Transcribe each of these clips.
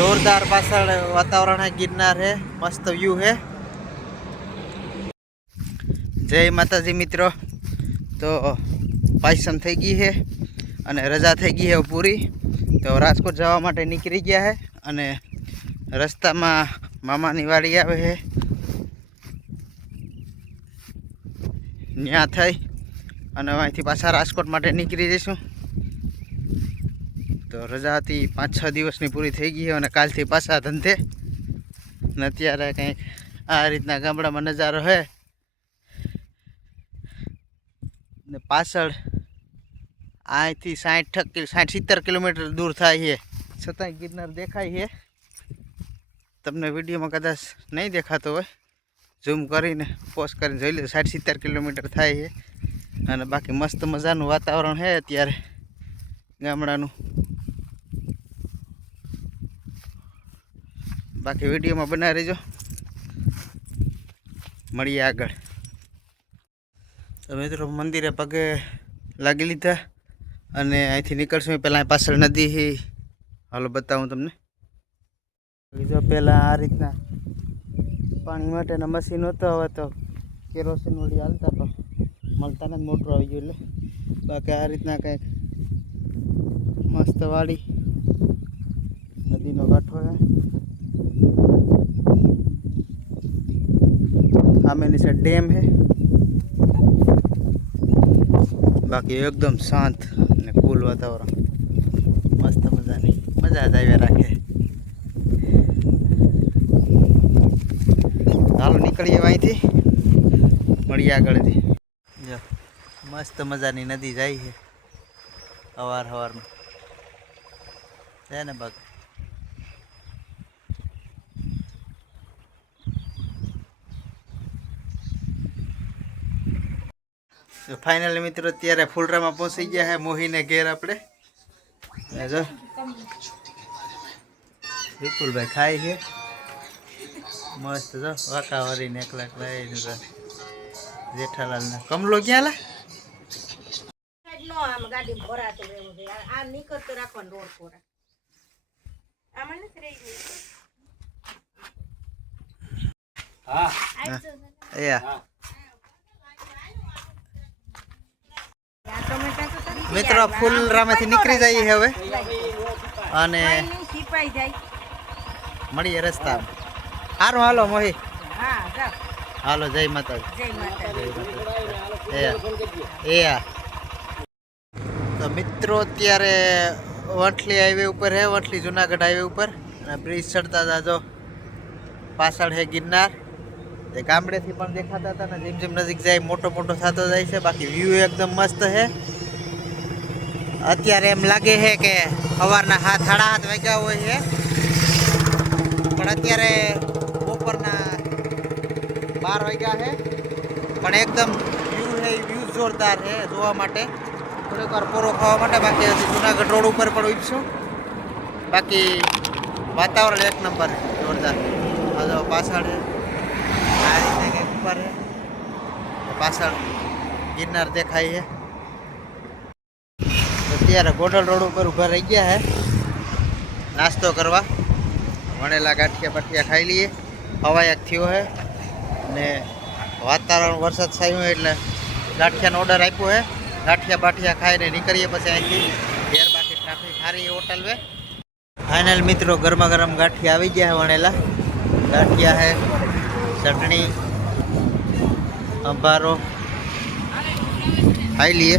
જોરદાર પાછળ વાતાવરણ હે, ગિરનાર હે, મસ્ત વ્યૂ હે. જય માતાજી મિત્રો. તો પાયસન થઈ ગઈ છે અને રજા થઈ ગઈ હે પૂરી. તો રાજકોટ જવા માટે નીકળી ગયા હે અને રસ્તામાં મામાની વાડી આવે છે ત્યાં થઈ અને અહીંથી પાછા રાજકોટ માટે નીકળી જઈશું. તો રજા હતી પાંચ છ દિવસની પૂરી થઈ ગઈ અને કાલથી પાછા ધંધે. ને અત્યારે કંઈક આ રીતના ગામડામાં નજારો છે. ને પાછળ અહીંથી સાઠ સાઠ સિત્તેર કિલોમીટર દૂર થાય છે. છતાંય ગિરનાર દેખાય છે. તમને વિડીયોમાં કદાચ નહીં દેખાતો હોય ઝૂમ કરીને પોસ્ટ કરીને જોઈ લે સાઠ સિત્તેર કિલોમીટર થાય છે. અને બાકી મસ્ત મજાનું વાતાવરણ છે અત્યારે ગામડાનું. બાકી વિડીયોમાં બનાવી રહેજો. મળીએ આગળ. તો મિત્રો, મંદિરે પગે લાગી લીધા અને અહીંથી નીકળશું. પહેલાં પાછળ નદી હાલો, બતાવું તમને. જો પહેલાં આ રીતના પાણી માટેના મશીન હતો હવે તો કેરોસીન વળી હાલતા પણ મળતા જ મોટર આવી ગયું એટલે. બાકી આ રીતના કંઈક મસ્ત વાડી નદીનો કાંઠો છે. સામેની સાઈડ ડેમ છે બાકી એકદમ શાંત અને કુલ વાતાવરણ. મસ્ત મજાની. મજા જ આવ્યા રાખે. હાલો, નીકળીએ અહીંથી. મળીએ આગળથી. જો, મસ્ત મજાની નદી જાય છે. અવાર હવારમાં છે ને બાગ ફાઇનલી મિત્રો અત્યારે ફૂલરામાં પહોંચી ગયા છે મોહીને ઘેર આપણે. જો. વિપુલભાઈ ખાય છે. મસ્ત જો વાકાવારીને એકલા એકલા એ જો. જેઠાલાલ ને કમલો ક્યાં લા? નો આમ ગાડી ભરાતું રહેવું જોઈએ આ- આ નીકળતું રાખવાનું રોડ પર આમાં નથી રહી ગયું. એ આ ટમેટા તો તરી ગયા. મિત્રો ફૂલરામાંથી નીકળી જઈએ હવે. અને મળીએ રસ્તા. સારું હાલો, મોહી. હાલો, જય માતાજી. જય માતાજી એ તો મિત્રો, અત્યારે વટલી હાઈવે ઉપર હે, વટલી જુનાગઢ હાઈવે ઉપર. અને બ્રિજ ચડતા હતા જો. પાછળ હે ગિરનાર. તે ગામડેથી પણ દેખાતા હતા ને જેમ જેમ નજીક જાય મોટો મોટો થતો જાય છે. બાકી વ્યૂ એકદમ મસ્ત છે અત્યારે એમ લાગે છે કે સવારના હાથ સાડા હાથ વાગ્યા હોય છે. પણ અત્યારે બપોરના બાર વાગ્યા છે. પણ એકદમ વ્યૂ છે વ્યૂ જોરદાર છે જોવા માટે. થોડીક વાર પૂરો ખાવા માટે, બાકી જુનાગઢ રોડ ઉપર પણ ઉઠશું બાકી વાતાવરણ એક નંબર જોરદાર. હજુ પાછળ આ રીતે ઉપર પાછળ ગિરનાર દેખાય છે. અત્યારે ગોડલ રોડ ઉપર ઊભા રહી ગયા છે નાસ્તો કરવા. વણેલા ગાંઠિયા પાઠિયા ખાઈ લઈએ. હવાયાક થયો છે ને વાતાવરણ વરસાદ થયું એટલે ગાંઠિયાનો ઓર્ડર આપ્યો છે ગાંઠિયા બાઠિયા ખાઈને નીકળીએ પછી અહીંથી ઘેર બાકી ટ્રાફિક સારી હોટલ વે. ફાઇનલ મિત્રો ગરમા ગરમ ગાંઠિયા આવી ગયા છે વણેલા. ગાંઠિયા છે ચટણી અંભારો ખાઈ લઈએ.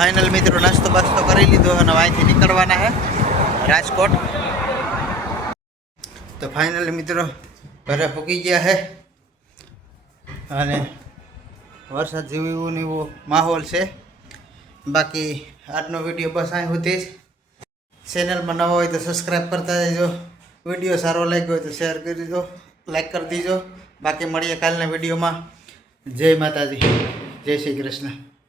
ફાઇનલ મિત્રો નાસ્તો બાસ્તો કરી લીધો અને અહીંથી નીકળવાના છે રાજકોટ. તો ફાઇનલ મિત્રો ઘરે પૂકી ગયા છે અને વરસાદ જેવું એવું માહોલ છે. બાકી આજનો વીડિયો બસ અહીં સુધી જ. ચેનલમાં નવા હોય તો સબસ્ક્રાઈબ કરતા જજો. વીડિયો સારો લાગ્યો હોય તો શેર કરી દેજો. લાઈક કરી દીજો. બાકી મળીએ કાલના વિડીયોમાં. જય માતાજી. જય શ્રી કૃષ્ણ.